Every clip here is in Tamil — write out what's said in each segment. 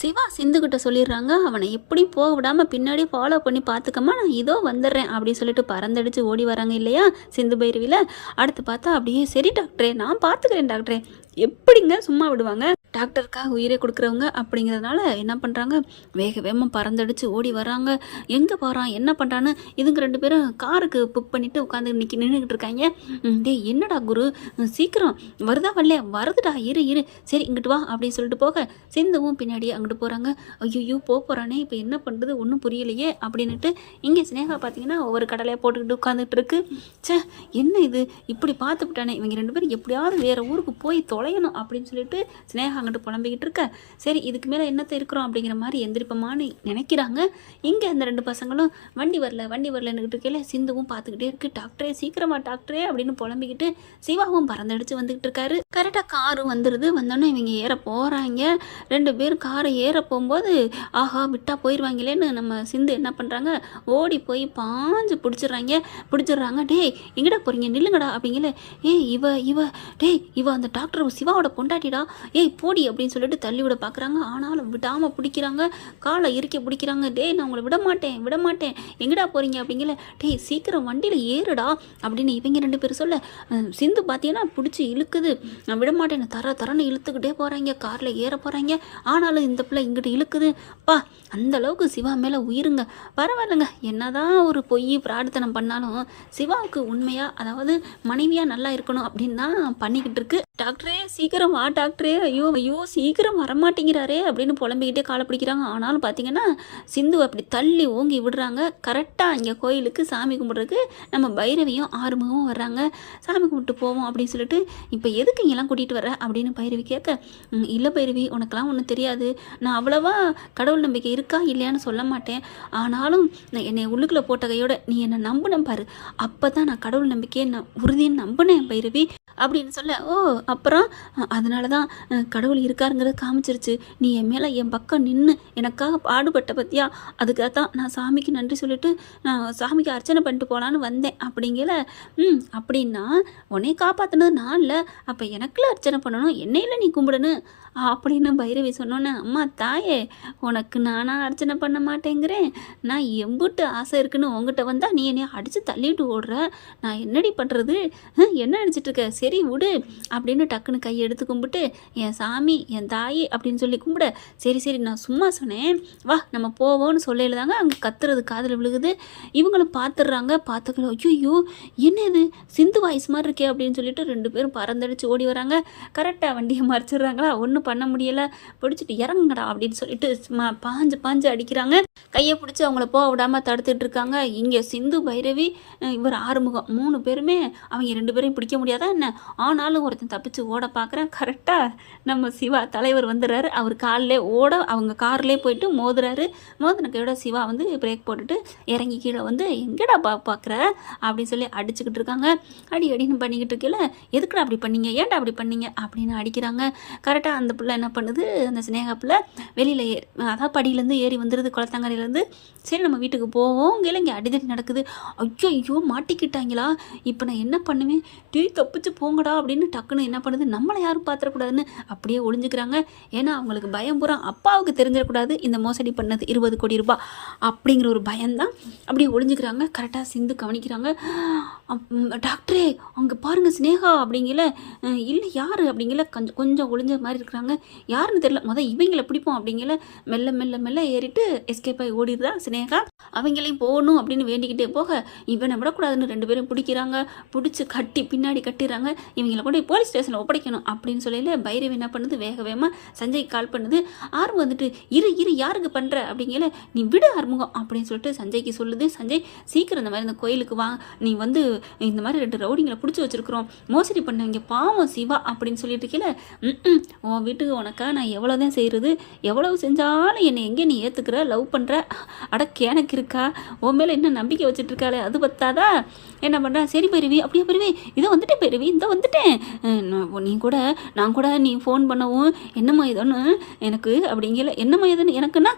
சிவா சிந்துக்கிட்ட சொல்லிடுறாங்க, அவனை எப்படி போக விடாமல் பின்னாடி ஃபாலோ பண்ணி பார்த்துக்கம்மா, நான் இதோ வந்துடுறேன் அப்படின்னு சொல்லிட்டு பறந்தடிச்சு ஓடி வராங்க இல்லையா சிந்து பைரவியில். அடுத்து பார்த்தா அப்படியே சரி டாக்டரே நான் பார்த்துக்கிறேன் டாக்டரே, எப்படிங்க சும்மா விடுவாங்க, டாக்டருக்காக உயிரே கொடுக்குறவங்க அப்படிங்கிறதுனால என்ன பண்ணுறாங்க, வேக வேகமாக பறந்தடிச்சு ஓடி வராங்க. எங்கே போகிறான் என்ன பண்ணுறான்னு இதுங்க ரெண்டு பேரும் காருக்கு புக் பண்ணிவிட்டு உட்காந்து நின்றுக்கிட்டு இருக்காங்க. டேய் என்னடா குரு சீக்கிரம் வருதா வரலையா, வருதுடா இரு இரு சரி இங்கிட்டு வா அப்படின்னு சொல்லிட்டு போக சிந்துவும் பின்னாடி அங்கிட்டு போகிறாங்க. ஐயோ போகிறானே இப்போ என்ன பண்ணுறது ஒன்றும் புரியலையே அப்படின்னுட்டு இங்கே ஸ்னேகா பார்த்தீங்கன்னா ஒவ்வொரு கடலையாக போட்டுக்கிட்டு உட்காந்துட்டு இருக்கு. சே என்ன இது இப்படி பார்த்துக்கிட்டானே, இவங்க ரெண்டு பேரும் எப்படியாவது வேறு ஊருக்கு போய் தொலையணும் அப்படின்னு சொல்லிட்டு ஸ்னேகா அங்கிட்டு புலம்பிக்கிட்டு இருக்க. சரி இதுக்கு மேலே என்னத்தை இருக்கிறோம் அப்படிங்கிற மாதிரி எந்திரிப்பமான்னு நினைக்கிறாங்க. இங்கே அந்த ரெண்டு பசங்களும் வண்டி வரலன்னுக்கிட்டு இருக்கையில சிந்துவும் பார்த்துக்கிட்டே இருக்கு. டாக்டரே சீக்கிரமா டாக்டரே அப்படின்னு புலம்பிக்கிட்டு சிவாவும் பறந்தடிச்சு வந்துக்கிட்டு இருக்காரு. கரெக்டாக காரும் வந்துடுது. வந்தோன்னே இவங்க ஏற போகிறாங்க. ரெண்டு பேரும் காரை ஏற போகும்போது ஆஹா விட்டா போயிடுவாங்களேன்னு நம்ம சிந்து என்ன பண்ணுறாங்க, ஓடி போய் பாஞ்சு பிடிச்சிடுறாங்க. டேய் எங்கடா போகிறீங்க நில்லுங்கடா அப்படிங்கல. ஏய் இவ அந்த டாக்டர் சிவாவோட பொண்டாட்டிடா, ஏய் போடி அப்படின்னு சொல்லிட்டு தள்ளி விட பார்க்குறாங்க. ஆனாலும் விடாமல் பிடிக்கிறாங்க, காலை இறுக்கி பிடிக்கிறாங்க. டேய் நான் உங்களை விட மாட்டேன் எங்கடா போகிறீங்க அப்படிங்கல. டேய் சீக்கிரம் வண்டியில் ஏறுடா அப்படின்னு இவங்க ரெண்டு பேரும் சொல்ல சிந்து பார்த்தீங்கன்னா பிடிச்சி இழுக்குது. நான் விட மாட்டேன்னு தரன்னு இழுத்துக்கிட்டே போகிறாங்க, காரில் ஏற போகிறாங்க. ஆனாலும் இந்த பிள்ளை இங்கிட்டு இழுக்குது. பா அந்த அளவுக்கு சிவா மேலே உயிருங்க. பரவாயில்லைங்க, என்னதான் ஒரு பொய் பிரார்த்தனம் பண்ணாலும் சிவாவுக்கு உண்மையாக அதாவது மனைவியாக நல்லா இருக்கணும் அப்படின்னு தான் பண்ணிக்கிட்டு இருக்கு. டாக்டரே சீக்கிரம் வா டாக்டரே, ஐயோ சீக்கிரம் வரமாட்டேங்கிறாரே அப்படின்னு புலம்பிக்கிட்டே காலை பிடிக்கிறாங்க. ஆனாலும் பார்த்தீங்கன்னா சிந்து அப்படி தள்ளி ஓங்கி விடுறாங்க. கரெக்டாக இங்கே கோயிலுக்கு சாமி கும்பிட்றதுக்கு நம்ம பைரவியும் ஆறுமுகமும் வர்றாங்க. சாமி கும்பிட்டு போவோம் அப்படின்னு சொல்லிட்டு, இப்போ எதுக்கு இங்கெல்லாம் கூட்டிகிட்டு வர அப்படின்னு பைரவி கேட்க, இல்லை பைரவி உனக்கெல்லாம் ஒன்றும் தெரியாது, நான் அவ்வளவா கடவுள் நம்பிக்கை இருக்கா இல்லையான்னு சொல்ல மாட்டேன், ஆனாலும் நான் என்னை உள்ளுக்குள்ளே போட்ட கையோட நீ என்னை நம்பினேன் பாரு, அப்போ தான் நான் கடவுள் நம்பிக்கையை நான் உறுதின்னு நம்பினேன் பைரவி அப்படின்னு சொல்ல. ஓ அப்புறம் அதனால தான் கடவுள் இருக்காருங்கிறத காமிச்சிருச்சு, நீ என் மேலே என் பக்கம் நின்று எனக்காக பாடுபட்ட பற்றியா, அதுக்காக தான் நான் சாமிக்கு நன்றி சொல்லிட்டு நான் சாமிக்கு அர்ச்சனை பண்ணிட்டு போகலான்னு வந்தேன் அப்படிங்கல. அப்படின்னா உன்னை காப்பாற்றினது நான் இல்லை, அப்போ எனக்குள்ள அர்ச்சனை பண்ணணும், என்னையில் நீ கும்பிடணும் அப்படின்னு பைரவி சொன்னோன்னே, அம்மா தாயே உனக்கு நானாக அர்ச்சனை பண்ண மாட்டேங்கிறேன், நான் எம்புட்டு ஆசை இருக்குன்னு உங்ககிட்ட வந்தால் நீ என்னை அடித்து தள்ளிட்டு ஓடுற, நான் என்னடி பண்ணுறது, என்ன நினச்சிட்ருக்க, சரி விடு அப்படின்னு டக்குன்னு கையை எடுத்து கும்பிட்டு என் சாமி என் தாயே அப்படின்னு சொல்லி கும்பிட, சரி நான் சும்மா சொன்னேன் வா நம்ம போவோம்னு சொல்லையில் தாங்க அங்கே கத்துறது காதில் விழுகுது. இவங்களும் பார்த்துடுறாங்க. பார்த்துக்கலாம் ஐயோ என்ன இது சிந்து வாய்ஸ் மாதிரி இருக்கே அப்படின்னு சொல்லிட்டு ரெண்டு பேரும் பறந்தடிச்சு ஓடி வராங்க. கரெக்டாக வண்டியை மறைச்சிடுறாங்களா, ஒன்றும் பண்ண முடியலை, பிடிச்சிட்டு இறங்குங்கடா அப்படின்னு சொல்லிட்டு பாஞ்சு அடிக்கிறாங்க. கையை பிடிச்சி அவங்கள போக விடாமல் தடுத்துட்டு இருக்காங்க. இங்கே சிந்து பைரவி இவர் ஆறுமுகம் மூணு பேருமே அவங்க ரெண்டு பேரையும் பிடிக்க முடியாதா என்ன, ஆனாலும் ஒருத்தன் தப்பிச்சு ஓட பார்க்குறேன். கரெக்டாக நம்ம சிவா தலைவர் வந்துடுறாரு. அவர் காலிலே ஓட அவங்க கார்லேயே போயிட்டு மோதுறாரு. மோதின கையோட சிவா வந்து பிரேக் போட்டுட்டு இறங்கி கீழே வந்து எங்கடா பார்க்குற அப்படின்னு சொல்லி அடிச்சுக்கிட்டு இருக்காங்க. அடின்னு பண்ணிக்கிட்டு இருக்கல, எதுக்குடா அப்படி பண்ணீங்க, ஏன்டா அப்படி பண்ணீங்க அப்படின்னு அடிக்கிறாங்க. கரெக்டாக அந்த பிள்ளை என்ன பண்ணுது, அந்த ஸ்னேகா பிள்ளை வெளியில் அதாவது படியிலேருந்து ஏறி வந்துடுது குளத்தங்கரையிலேருந்து. சரி நம்ம வீட்டுக்கு போவோம், இங்கே அடிதடி நடக்குது. ஐயோ மாட்டிக்கிட்டாங்களா, இப்போ நான் என்ன பண்ணுவேன், தப்பிச்சு போங்கடா அப்படின்னு டக்குன்னு என்ன பண்ணுது, நம்மளை யாரும் பார்த்துடக்கூடாதுன்னு அப்படியே ஒளிஞ்சுக்கிறாங்க. ஏன்னா அவங்களுக்கு பயம் பூரா அப்பாவுக்கு தெரிஞ்சிடக்கூடாது இந்த மோசடி பண்ணது 20 கோடி ரூபாய் அப்படிங்கிற ஒரு பயம்தான். அப்படியே ஒளிஞ்சுக்கிறாங்க. கரெக்டாக சிந்து கவனிக்கிறாங்க. டாக்டரே அங்கே பாருங்கள் ஸ்னேகா அப்படிங்கல. இல்லை யார் அப்படிங்கல, கொஞ்சம் ஒளிஞ்ச மாதிரி இருக்கிறாங்க, யாருன்னு தெரியல, இவங்களை பிடிப்போம் அப்படிங்கல. மெல்ல ஏறிட்டு எஸ்கேப் ஆகி ஓடிடுறா ஸ்னேகா. அவங்களையும் போகணும் அப்படின்னு வேண்டிக்கிட்டே போக இவனை விடக்கூடாதுன்னு ரெண்டு பேரும் பிடிக்கிறாங்க. பிடிச்சி பின்னாடி கட்டிடுறாங்க. இவங்களை கொண்டு போலீஸ் ஸ்டேஷனில் ஒப்படைக்கணும் அப்படின்னு சொல்லல. பைரவி என்ன பண்ணுது, வேகமாக சஞ்சய் கால் பண்ணுது. ஆர்வம் வந்துட்டு இரு யாருக்கு பண்ணுற அப்படிங்கல. நீ விடு ஆறுமுகம் அப்படின்னு சொல்லிட்டு சஞ்சய்க்கு சொல்லுது. சஞ்சய் சீக்கிரம் இந்த மாதிரி இந்த கோயிலுக்கு வா, நீ வந்து இந்த மாதிரி 2 ரவுடிங்களை பிடிச்சி வச்சிருக்கிறோம், மோசடி பண்ணவங்க பாவம் சிவா அப்படின்னு சொல்லிட்டு இருக்கல. உன் வீட்டுக்கு உனக்கா நான் எவ்வளோதான் செய்கிறது, எவ்வளவு செஞ்சாலும் என்னை எங்கே நீ ஏற்றுக்கிற, லவ் பண்ணுற, எனக்கு இருக்கா உன் மேலே என்ன நம்பிக்கை வச்சுட்டு இருக்காளே அது பத்தாதா என்ன பண்ணுறா. சரி பைரவி அப்படியே பைரவி இதோ வந்துட்டேன் பைரவி இதோ வந்துட்டேன், நீ கூட நான் கூட நீ ஃபோன் பண்ணவும் என்னம்மா ஏதோன்னு எனக்கு அப்படிங்கல என்னம்மா ஏதுன்னு எனக்குன்னா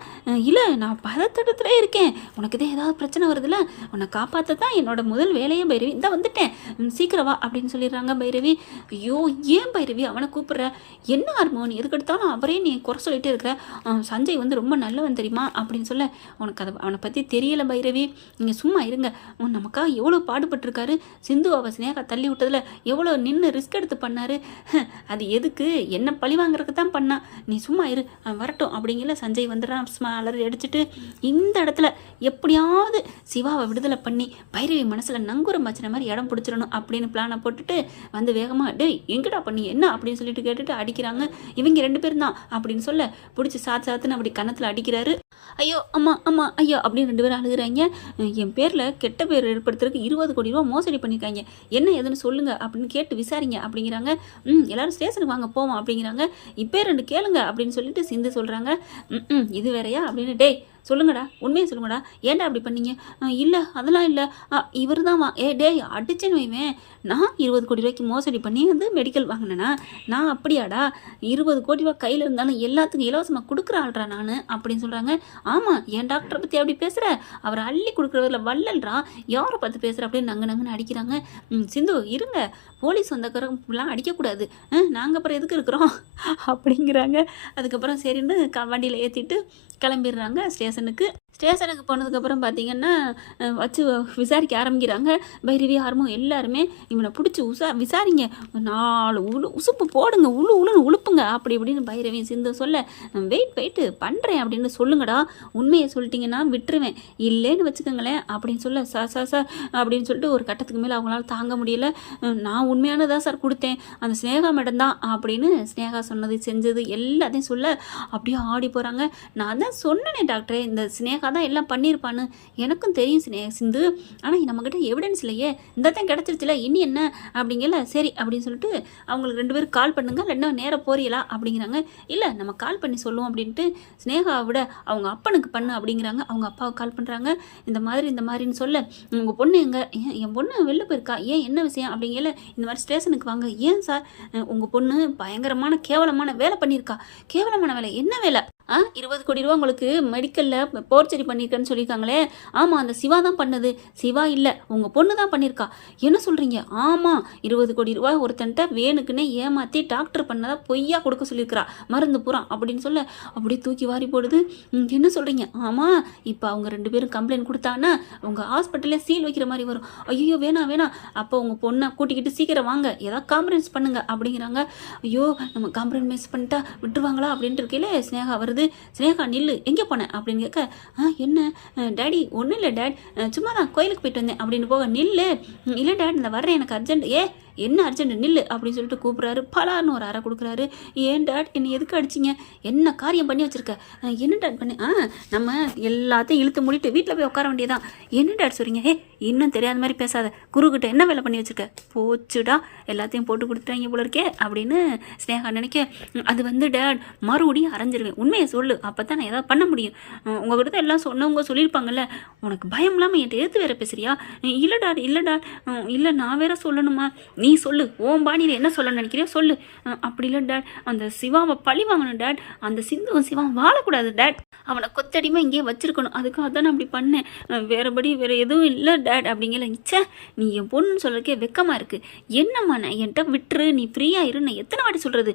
இல்லை நான் பதத்தடத்துல இருக்கேன், உனக்கு இதே ஏதாவது பிரச்சனை வருதுல்ல, உன்னை காப்பாற்ற தான் என்னோட முதல் வேலையே பைரவி, இந்த வந்துட்டேன் சீக்கிரம் வா அப்படின்னு சொல்லிடுறாங்க பைரவி. ஐயோ ஏன் பைரவி அவனை கூப்பிட்ற, என்ன ஹார்மோன் எதுக்கு எடுத்தாலும் அவரே நீ குறை சொல்லிகிட்டே இருக்கிற, சஞ்சய் வந்து ரொம்ப நல்லவன் தெரியுமா அப்படின்னு சொல்ல, உனக்கு அதை அவனை பற்றி தெரியலை பைரவி, நீங்கள் சும்மா இருங்க, நமக்காக எவ்வளோ பாடுபட்டிருக்காரு, சிந்து அவள் ஸ்னேகா தள்ளி விட்டதில் எவ்வளோ நின்று ரிஸ்க் எடுத்து பண்ணார், அது எதுக்கு என்ன பழி வாங்குறதுக்கு தான் பண்ணா, நீ சும்மா இரு வரட்டும் அப்படிங்கிற சஞ்சய் வந்துடுறான் அலறி அடிச்சுட்டு. இந்த இடத்துல எப்படியாவது சிவாவை விடுதலை பண்ணி பைரவி மனசில் நங்கூரம் வச்சுன மாதிரி இடம் பிடிச்சிடணும் அப்படின்னு பிளானை போட்டுட்டு வந்து வேகமாக டேய் எங்கடா பண்ணி என்ன அப்படின்னு சொல்லிட்டு கேட்டுட்டு அடிக்கிறாங்க. இவங்க 2 பேரும் தான் அப்படின்னு சொல்ல பிடிச்சி சாத்துன்னு அப்படி கன்னத்தில் அடிக்கிறாரு. ஐயோ அம்மா அம்மா ஐயோ அப்படின்னு 2 பேரும் அழுகுறாங்க. என் பேரில் கெட்ட பேர் ஏற்படுத்துறதுக்கு 20 கோடி ரூபா மோசடி பண்ணியிருக்காங்க, என்ன ஏதுன்னு சொல்லுங்க அப்படின்னு கேட்டு விசாரிங்க அப்படிங்கிறாங்க. எல்லாரும் ஸ்டேஷனுக்கு வாங்க போவோம் அப்படிங்கிறாங்க. இப்போ 2 கேளுங்க அப்படின்னு சொல்லிட்டு சிந்து சொல்கிறாங்க. இது வேறையா அப்படின்னு டேய் சொல்லுங்கடா உண்மையை சொல்லுங்கடா, ஏன்டா அப்படி பண்ணீங்க, இல்லை அதெல்லாம் இல்லை இவர் தான் டேய் அடிச்சேன்னு வைவேன், நான் 20 கோடி ரூபாய்க்கு மோசடி பண்ணி வந்து மெடிக்கல் வாங்கினேன்னா நான் அப்படியாடா, 20 கோடி ரூபா கையில் இருந்தாலும் எல்லாத்துக்கும் இலவசமாக கொடுக்குற ஆள்றா நான் அப்படின்னு சொல்கிறாங்க. ஆமாம் என் டாக்டரை பற்றி அப்படி பேசுகிற, அவரை அள்ளி கொடுக்குறதுல வள்ளல்றா, யாரை பார்த்து பேசுகிற அப்படின்னு நங்குன்னு அடிக்கிறாங்க. சிந்து இருங்க, போலீஸ் வந்தக்கரெல்லாம் அடிக்கக்கூடாது, நாங்கள் அப்புறம் எதுக்கு இருக்கிறோம் அப்படிங்கிறாங்க. அதுக்கப்புறம் சரின்னு வண்டியில் ஏற்றிட்டு கிளம்பிடுறாங்க ஸ்டேஷனுக்கு. ஸ்டேஷனுக்கு போனதுக்கப்புறம் பார்த்தீங்கன்னா வச்சு விசாரிக்க ஆரம்பிக்கிறாங்க. பைரவி ஹார்மோன் எல்லாருமே இவனை பிடிச்சி விசாரிங்க, 4 உசுப்பு போடுங்க, உழுன்னு உழுப்புங்க அப்படி இப்படின்னு பைரவி சிந்து சொல்ல, வெயிட் பண்ணுறேன் அப்படின்னு சொல்லுங்கடா, உண்மையை சொல்லிட்டீங்கன்னா விட்டுருவேன், இல்லைன்னு வச்சுக்கோங்களேன் அப்படின்னு சொல்ல சார் அப்படின்னு சொல்லிட்டு ஒரு கட்டத்துக்கு மேலே அவங்களால தாங்க முடியல. நான் உண்மையானதா சார் கொடுத்தேன், அந்த ஸ்னேகா மேடம் தான் அப்படின்னு ஸ்னேகா சொன்னது செஞ்சது எல்லாத்தையும் சொல்ல அப்படியே ஆடி போகிறாங்க. நான் தான் சொன்னேனே டாக்டரே, இந்த ஸ்னேகா தான் எல்லாம் பண்ணியிருப்பான்னு எனக்கும் தெரியும் சிந்து, ஆனால் நம்மக்கிட்ட எவிடன்ஸ் இல்லையே, இந்த தான் கிடச்சிருச்சுல இனி என்ன அப்படிங்கல. சரி அப்படின்னு சொல்லிட்டு அவங்களுக்கு 2 பேரும் கால் பண்ணுங்க, இல்லைன்னா நேராக போறீங்களா அப்படிங்கிறாங்க. இல்லை நம்ம கால் பண்ணி சொல்லுவோம் அப்படின்ட்டு ஸ்னேகாவை விட அவங்க அப்பனுக்கு பண்ணு அப்படிங்கிறாங்க. அவங்க அப்பாவுக்கு கால் பண்ணுறாங்க. இந்த மாதிரின்னு சொல்ல, உங்கள் பொண்ணு என் பொண்ணு வெளில போயிருக்கா, ஏன் என்ன விஷயம் அப்படிங்கல. இந்த மாதிரி ஸ்டேஷனுக்கு வாங்க. ஏன் சார், உங்கள் பொண்ணு பயங்கரமான கேவலமான வேலை பண்ணியிருக்கா. கேவலமான வேலை என்ன வேலை, 20 கோடி ரூபா உங்களுக்கு மெடிக்கலில் போர்ச்சரி பண்ணியிருக்கேன்னு சொல்லியிருக்காங்களே, ஆமாம் அந்த சிவா தான் பண்ணது, சிவா இல்லை உங்கள் பொண்ணு தான் பண்ணியிருக்கா, என்ன சொல்கிறீங்க, ஆமாம் 20 கோடி ரூபா ஒருத்தன்ட்ட வேணுக்குன்னே ஏமாற்றி டாக்டர் பண்ணதாக பொய்யா கொடுக்க சொல்லியிருக்கிறா மருந்து பூரா அப்படின்னு சொல்ல அப்படியே தூக்கி வாரி போடுது. என்ன சொல்கிறீங்க, ஆமாம் இப்போ அவங்க 2 பேரும் கம்ப்ளைண்ட் கொடுத்தாங்கன்னா உங்கள் ஹாஸ்பிட்டலே சீல் வைக்கிற மாதிரி வரும், ஐயோ வேணாம் அப்போ உங்கள் பொண்ணை கூட்டிக்கிட்டு சீக்கிரம் வாங்க, ஏதாவது காம்ப்ரமைஸ் பண்ணுங்க அப்படிங்கிறாங்க. ஐயோ நம்ம காம்ப்ரமைஸ் பண்ணிட்டா விட்டுருவாங்களா அப்படின்ட்டு இருக்கையிலே ஸ்னேகா வருது. ஸ்னேகா நில்லு எங்கே போனேன் அப்படின்னு கேட்க, என்ன டேடி ஒன்றும் இல்லை டேட், சும்மா தான் கோயிலுக்கு போயிட்டு வந்தேன் அப்படின்னு போக, நில்லு இல்லை டேட் இந்த வர்றேன் எனக்கு அர்ஜென்ட், என்ன அர்ஜென்ட் நில்லு அப்படின்னு சொல்லிட்டு கூப்பிட்றாரு. பலான்னு ஒரு அறை கொடுக்குறாரு. ஏன் டாட் என்னை எதுக்கு அடிச்சிங்க, என்ன காரியம் பண்ணி வச்சுருக்க, என்ன டாட் பண்ணி, நம்ம எல்லாத்தையும் இழுத்து மூடிட்டு வீட்டில் போய் உட்கார வேண்டியதான், என்ன டாட் சொல்கிறீங்க, இன்னும் தெரியாத மாதிரி பேசாத, குருக்கிட்ட என்ன வேலை பண்ணி வச்சுருக்க, போச்சுடா எல்லாத்தையும் போட்டு கொடுத்துட்டாங்க போல இருக்கே அப்படின்னு ஸ்னேகா நினைக்க, அது வந்து டேட் மறுபடியும் அரைஞ்சிருவேன், உண்மையை சொல்லு அப்போ தான் நான் ஏதாவது பண்ண முடியும், உங்ககிட்ட தான் எல்லாம் சொன்னவங்க சொல்லியிருப்பாங்கல்ல, உனக்கு பயம் இல்லாமல் என்கிட்ட எடுத்து வேற பேசுறியா, இல்லை டாட் இல்லை நான் வேற சொல்லணுமா, நீ சொல்லு ஓம் பாணியில் என்ன சொல்லணும்னு நினைக்கிறியோ சொல்லு, அப்படி இல்லை டேட் அந்த சிவாவை பழி வாங்கணும் டேட், அந்த சிந்துவும் சிவாவும் வாழக்கூடாது டேட், அவனை கொத்தடிமா இங்கேயே வச்சிருக்கணும், அதுக்காக தான் நான் அப்படி பண்ணேன், வேறு எதுவும் இல்லை டேட் அப்படிங்கல. இச்சே நீ என் பொண்ணுன்னு சொல்கிறதுக்கே வெக்கமாக இருக்குது, என்னம்மா நான் என்கிட்ட விட்டுரு நீ ஃப்ரீயாக இரு, நான் எத்தனை வாட்டி சொல்கிறது,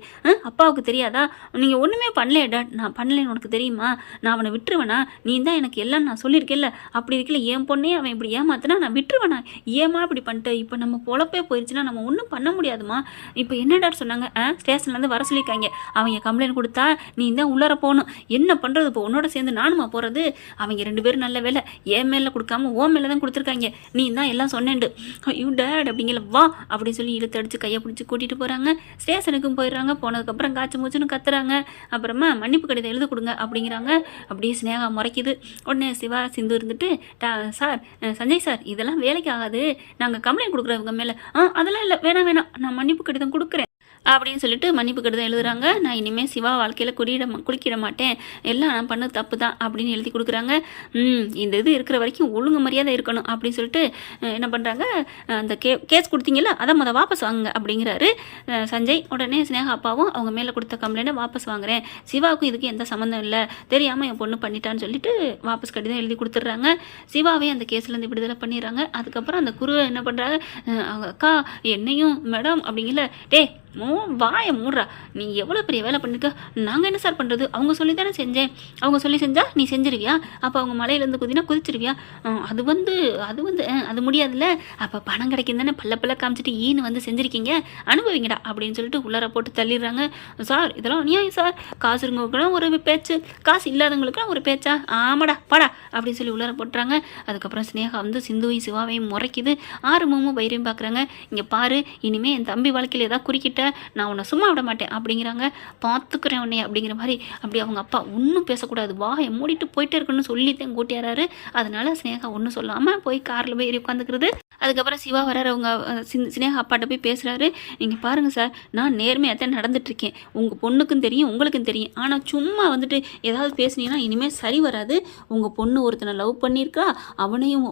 அப்பாவுக்கு தெரியாதா, நீங்கள் ஒன்றுமே பண்ணலையே டேட், நான் பண்ணலேன்னு உனக்கு தெரியுமா, நான் அவனை விட்டுருவேனா, நீ தான் எனக்கு எல்லாம் நான் சொல்லியிருக்கேன்ல, அப்படி இருக்கல என் பொண்ணே அவன் இப்படி ஏமாத்தினா நான் விட்டுருவேனா, ஏமா இப்படி பண்ணிட்டு, இப்போ நம்ம பொழப்பே போயிடுச்சுன்னா நம்ம ஒன்றும் பண்ண முடியாதுமா, இப்போ என்ன டாட் சொன்னாங்க, ஸ்டேஷன்லேருந்து வர சொல்லியிருக்காங்க, அவங்க கம்ப்ளைண்ட் கொடுத்தா நீ தான் உள்ளார போகணும், என்ன பண்ணுறது, இப்போ உன்னோட சேர்ந்து நானுமா போகிறது, அவங்க 2 பேரும் நல்ல வேலை என் மேலே கொடுக்காம ஓ மேலே தான் கொடுத்துருக்காங்க, நீ தான் எல்லாம் சொன்னேன்டு, ஐயோ டேட் அப்படிங்கல வா அப்படின்னு சொல்லி இழுத்து அடித்து கையை பிடிச்சி கூட்டிகிட்டு போகிறாங்க. ஸ்டேஷனுக்கும் போயிடுறாங்க. போனதுக்கப்புறம் காய்ச்சி மூச்சுன்னு கத்துறாங்க. அப்புறமா மன்னிப்பு கடிதம் எழுத கொடுங்க அப்படிங்கிறாங்க. அப்படியே ஸ்னேகா முறைக்குது. உடனே சிவா சிந்து இருந்துட்டு, சார் சஞ்சய் சார் இதெல்லாம் வேலைக்கு ஆகாது, நாங்கள் கம்ப்ளைண்ட் கொடுக்குறவங்க மேலே, அதெல்லாம் இல்லை வேணாம் நான் மன்னிப்பு கடிதம் கொடுக்குறேன் அப்படின்னு சொல்லிட்டு மன்னிப்பு கடிதம் எழுதுறாங்க. நான் இனிமேல் சிவா வாழ்க்கையில் குறுக்கிட மாட்டேன், எல்லாம் நான் பண்ண தப்பு தான் அப்படின்னு எழுதி கொடுக்குறாங்க. இந்த இது இருக்கிற வரைக்கும் ஒழுங்கு மரியாதை இருக்கணும் அப்படின்னு சொல்லிட்டு என்ன பண்ணுறாங்க, அந்த கேஸ் கொடுத்தீங்களா அதை வாபஸ் வாங்குங்க அப்படிங்கிறாரு சஞ்சய். உடனே ஸ்னேகா அப்பாவும் அவங்க மேலே கொடுத்த கம்ப்ளைண்ட்டை வாபஸ் வாங்குறேன், சிவாவுக்கும் இதுக்கு எந்த சம்மந்தம் இல்லை, தெரியாமல் என் பொண்ணு பண்ணிட்டான்னு சொல்லிட்டு வாபஸ் கடிதம் எழுதி கொடுத்துட்றாங்க. சிவாவே அந்த கேஸ்லேருந்து விடுதலை பண்ணிடுறாங்க. அதுக்கப்புறம் அந்த குருவை என்ன பண்ணுறாங்க, அக்கா என்னையும் மேடம் அப்படிங்கல, டே வாயை மூடுறா, நீ எவ்வளோ பெரிய வேலை பண்ணிருக்க, நாங்கள் என்ன சார் பண்ணுறது, அவங்க சொல்லி தானே செஞ்சேன், அவங்க சொல்லி செஞ்சா நீ செஞ்சிருவியா, அப்போ அவங்க மலையிலேருந்து குதினா குதிச்சிருவியா, அது முடியாதுல்ல, அப்போ பணம் கிடைக்கும் தானே பல்ல காமிச்சிட்டு ஈன்னு வந்து செஞ்சுருக்கீங்க, அனுபவிங்கடா அப்படின்னு சொல்லிட்டு உள்ளார போட்டு தள்ளிடுறாங்க. சார் இதெல்லாம் அநியாயம் சார், காசு இருந்தவங்களுக்குலாம் ஒரு பேச்சு, காசு இல்லாதவங்களுக்குலாம் ஒரு பேச்சா, ஆமாடா பாடா அப்படின்னு சொல்லி உள்ளார போட்டுறாங்க. அதுக்கப்புறம் ஸ்னேகா வந்து சிந்துவையும் சிவாவையும் முறைக்குது. ஆறுமுகமும் பைரையும் பார்க்குறாங்க. இங்கே பாரு, இனிமேல் என் தம்பி வாழ்க்கையில் ஏதாவது குறுக்கிட்ட நான் உன்னை சும்மா விட மாட்டேன் அப்படிங்கிறாங்க. பார்த்துக்கிறேன் உன்னை அப்படிங்கிற மாதிரி. அப்படி அவங்க அப்பா ஒன்றும் பேசக்கூடாது, வாயை மூடிட்டு போயிட்டே இருக்கணும்னு சொல்லித்தான் கூட்டியாராரு. அதனால ஸ்னேகா ஒன்றும் சொல்லாமல் போய் காரில் போய் ஏறி உட்காந்துக்கிறது. அதுக்கப்புறம் சிவா வராரு, அவங்க ஸ்னேகா அப்பாட்ட போய் பேசுகிறாரு. நீங்கள் பாருங்கள் சார், நான் நேர்மையாக தான் நடந்துட்டுருக்கேன், உங்கள் பொண்ணுக்கும் தெரியும் உங்களுக்கும் தெரியும், ஆனால் சும்மா வந்துட்டு ஏதாவது பேசுனீங்கன்னா இனிமேல் சரி வராது. உங்கள் பொண்ணு ஒருத்தனை லவ் பண்ணியிருக்கா, அவனையும்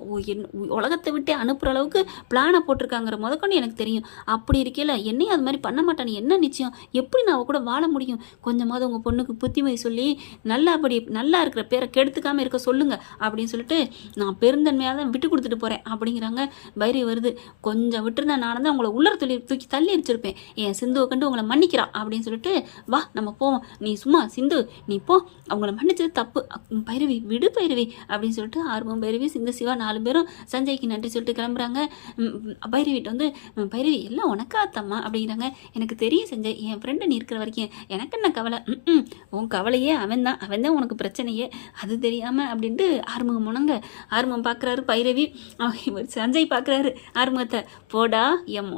உலகத்தை விட்டே அனுப்புகிற அளவுக்கு பிளானை போட்டிருக்காங்கிற முதற்கொண்டு எனக்கு தெரியும். அப்படி இருக்கையில் என்னையும் அது மாதிரி பண்ண மாட்டானு என்ன நிச்சயம், எப்படி நான் அவ கூட வாழ முடியும், கொஞ்சமாவது உங்கள் பொண்ணுக்கு புத்திமதி சொல்லி நல்லா இருக்கிற பேரை கெடுத்துக்காமல் இருக்க சொல்லுங்க அப்படின்னு சொல்லிட்டு நான் பெருந்தன்மையாக தான் விட்டு கொடுத்துட்டு போகிறேன் அப்படிங்கிறாங்க. பைரி வருது, கொஞ்சம் விட்டுருந்தா நான் தான் உங்களை உள்ளர தூக்கி தள்ளி அடிச்சிருப்பேன், என் சிந்துவை கண்டு உங்களை மன்னிக்கிறா அப்படின்னு சொல்லிட்டு வா நம்ம போவோம், நீ சும்மா சிந்து நீ போ, அவங்கள மன்னிச்சது தப்பு, பைரவி விடு பைரவி அப்படின்னு சொல்லிட்டு ஆர்வம் பைரவி சிந்து சிவா 4 பேரும் சஞ்சய்க்கு நன்றி சொல்லிட்டு கிளம்புறாங்க. பைரவிட்ட வந்து பைரவி எல்லாம் உனக்காத்தம்மா அப்படிங்கிறாங்க. எனக்கு தெரியும் சஞ்சய், என் ஃப்ரெண்டு நீ இருக்கிற வரைக்கும் எனக்கு என்ன கவலை, உன் கவலையே அவன் தான் உனக்கு பிரச்சனையே, அது தெரியாமல் அப்படின்ட்டு ஆறுமுகம் முனங்க. ஆறுமுகம் பார்க்குறாரு பைரவி, இவர் சஞ்சய் பார்க்குறாரு ஆறுமுகத்தை, போடா என்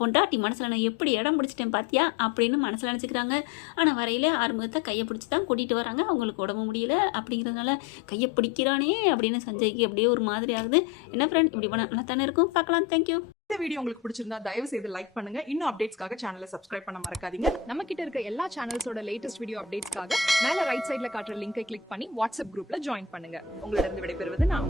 பொண்டாட்டி மனசில் நான் எப்படி இடம் பிடிச்சிட்டேன் பார்த்தியா அப்படின்னு மனசில் நினச்சிக்கிறாங்க. ஆனால் வரையில ஆறுமுகத்தை கையை பிடிச்சி தான் கூட்டிகிட்டு வராங்க. அவங்களுக்கு உடம்பு முடியல அப்படிங்கிறதுனால கையை பிடிக்கிறானே அப்படின்னு சஞ்சய்க்கு அப்படியே ஒரு மாதிரி ஆகுது. என்ன ஃப்ரெண்ட் இப்படி பண்ண நல்லா தானே இருக்கும், பார்க்கலாம். தேங்க்யூ. இந்த வீடியோ உங்களுக்கு பிடிச்சிருந்தா தயவு செய்து லைக் பண்ணுங்க. இன்னும் அப்டேட்ஸ்க்காக சேனலை சப்ஸ்கிரைப் பண்ண மறக்காதீங்க. நம்ம கிட்ட இருக்க எல்லா சேனல்ஸோட லேட்டஸ்ட் வீடியோ அப்டேட்ஸ்க்காக மேல ரைட் சைடுல காட்டுற லிங்கை கிளிக் பண்ணி வாட்ஸ்அப் குரூப்ல ஜாயின் பண்ணுங்க. உங்களிடம் விடைபெறுவது நான்